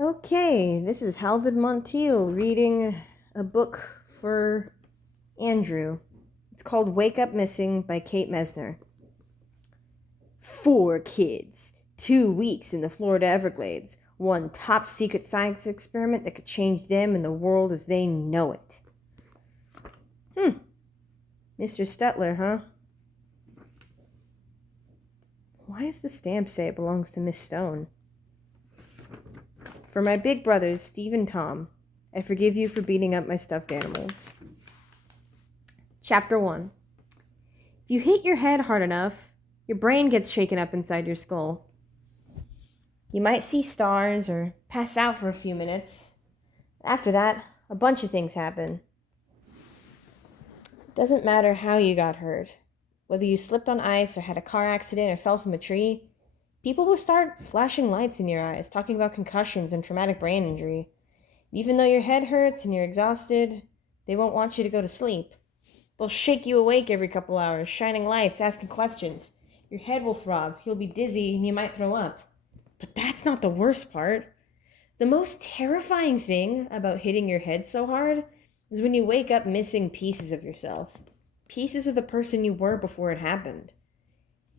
Okay, this is Halvard Montiel reading a book for Andrew. It's called Wake Up Missing by Kate Messner. 4 kids, 2 weeks in the Florida Everglades, one top secret science experiment that could change them and the world as they know it. Mr. Stetler, huh? Why does the stamp say it belongs to Miss Stone? For my big brothers, Steve and Tom, I forgive you for beating up my stuffed animals. Chapter 1. If you hit your head hard enough, your brain gets shaken up inside your skull. You might see stars or pass out for a few minutes. After that, a bunch of things happen. It doesn't matter how you got hurt, whether you slipped on ice or had a car accident or fell from a tree. People will start flashing lights in your eyes, talking about concussions and traumatic brain injury. Even though your head hurts and you're exhausted, they won't want you to go to sleep. They'll shake you awake every couple hours, shining lights, asking questions. Your head will throb, you'll be dizzy, and you might throw up. But that's not the worst part. The most terrifying thing about hitting your head so hard is when you wake up missing pieces of yourself. Pieces of the person you were before it happened.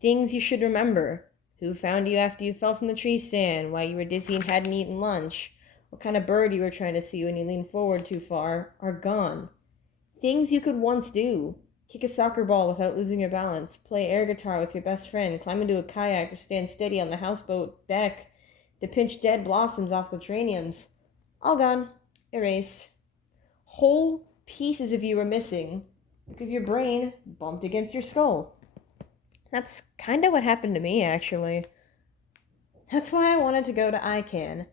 Things you should remember. Who found you after you fell from the tree stand, why you were dizzy and hadn't eaten lunch, what kind of bird you were trying to see when you leaned forward too far, are gone. Things you could once do. Kick a soccer ball without losing your balance, play air guitar with your best friend, climb into a kayak or stand steady on the houseboat deck to pinch dead blossoms off the geraniums. All gone. Erased. Whole pieces of you were missing because your brain bumped against your skull. That's kind of what happened to me, actually. That's why I wanted to go to ICANN.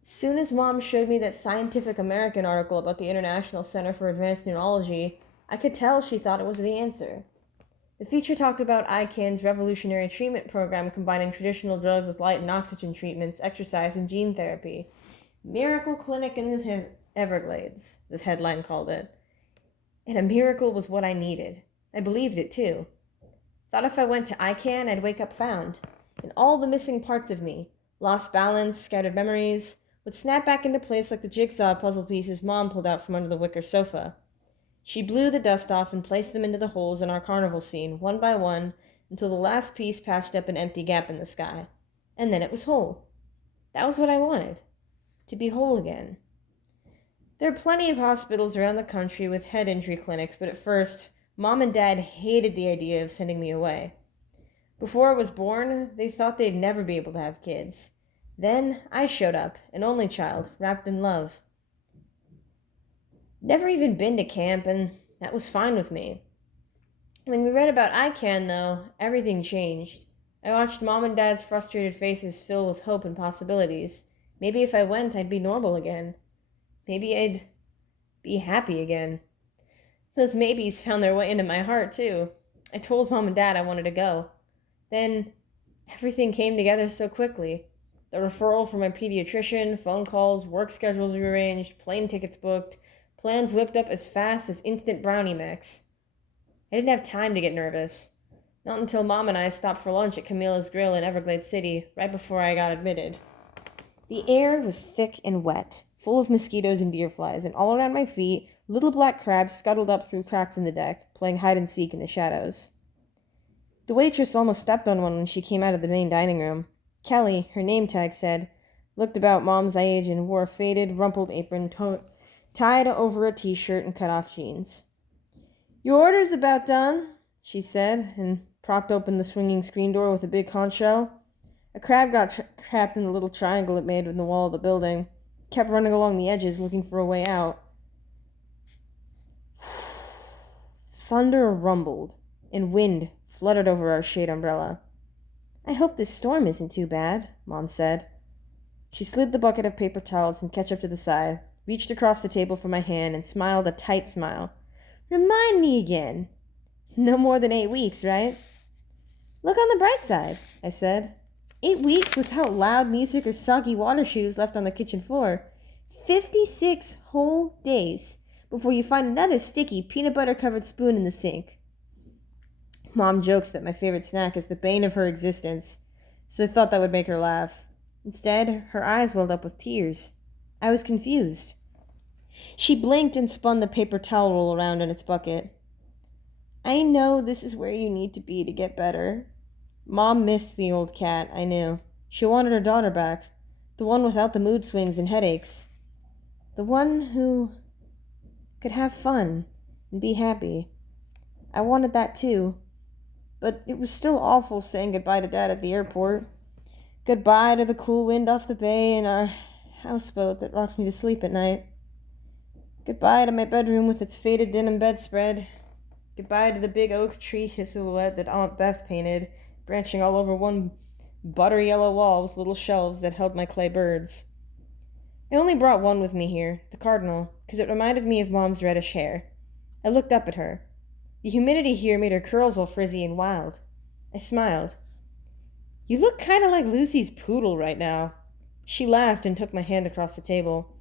As soon as Mom showed me that Scientific American article about the International Center for Advanced Neurology, I could tell she thought it was the answer. The feature talked about ICANN's revolutionary treatment program combining traditional drugs with light and oxygen treatments, exercise, and gene therapy. Miracle Clinic in the Everglades, this headline called it. And a miracle was what I needed. I believed it, too. Thought if I went to ICANN, I'd wake up found. And all the missing parts of me, lost balance, scattered memories, would snap back into place like the jigsaw puzzle pieces Mom pulled out from under the wicker sofa. She blew the dust off and placed them into the holes in our carnival scene, one by one, until the last piece patched up an empty gap in the sky. And then it was whole. That was what I wanted. To be whole again. There are plenty of hospitals around the country with head injury clinics, but at first, Mom and Dad hated the idea of sending me away. Before I was born, they thought they'd never be able to have kids. Then I showed up, an only child, wrapped in love. Never even been to camp, and that was fine with me. When we read about ICANN, though, everything changed. I watched Mom and Dad's frustrated faces fill with hope and possibilities. Maybe if I went, I'd be normal again. Maybe I'd be happy again. Those maybes found their way into my heart, too. I told Mom and Dad I wanted to go. Then, everything came together so quickly. The referral from my pediatrician, phone calls, work schedules rearranged, plane tickets booked, plans whipped up as fast as instant brownie mix. I didn't have time to get nervous. Not until Mom and I stopped for lunch at Camila's Grill in Everglades City, right before I got admitted. The air was thick and wet, full of mosquitoes and deer flies, and all around my feet, little black crabs scuttled up through cracks in the deck, playing hide-and-seek in the shadows. The waitress almost stepped on one when she came out of the main dining room. Kelly, her name tag said, looked about Mom's age and wore a faded, rumpled apron tied over a t-shirt and cut-off jeans. "Your order's about done," she said, and propped open the swinging screen door with a big conch shell. A crab got trapped in the little triangle it made in the wall of the building. Kept running along the edges, looking for a way out. Thunder rumbled, and wind fluttered over our shade umbrella. "I hope this storm isn't too bad," Mom said. She slid the bucket of paper towels and ketchup to the side, reached across the table for my hand, and smiled a tight smile. "Remind me again. No more than 8 weeks, right?" "Look on the bright side," I said. 8 weeks without loud music or soggy water shoes left on the kitchen floor. 56 whole days before you find another sticky peanut butter covered spoon in the sink. Mom jokes that my favorite snack is the bane of her existence, so I thought that would make her laugh. Instead, her eyes welled up with tears. I was confused. She blinked and spun the paper towel roll around in its bucket. I know this is where you need to be to get better. Mom missed the old cat, I knew. She wanted her daughter back. The one without the mood swings and headaches. The one who could have fun and be happy. I wanted that too. But it was still awful saying goodbye to Dad at the airport. Goodbye to the cool wind off the bay and our houseboat that rocks me to sleep at night. Goodbye to my bedroom with its faded denim bedspread. Goodbye to the big oak tree silhouette that Aunt Beth painted, branching all over one buttery yellow wall with little shelves that held my clay birds. I only brought one with me here, the cardinal, because it reminded me of Mom's reddish hair. I looked up at her. The humidity here made her curls all frizzy and wild. I smiled. You look kind of like Lucy's poodle right now. She laughed and took my hand across the table.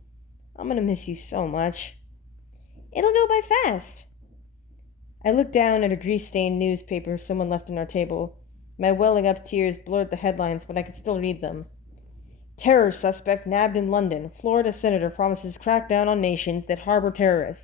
I'm going to miss you so much. It'll go by fast. I looked down at a grease-stained newspaper someone left on our table. My welling up tears blurred the headlines, but I could still read them. Terror suspect nabbed in London. Florida senator promises crackdown on nations that harbor terrorists.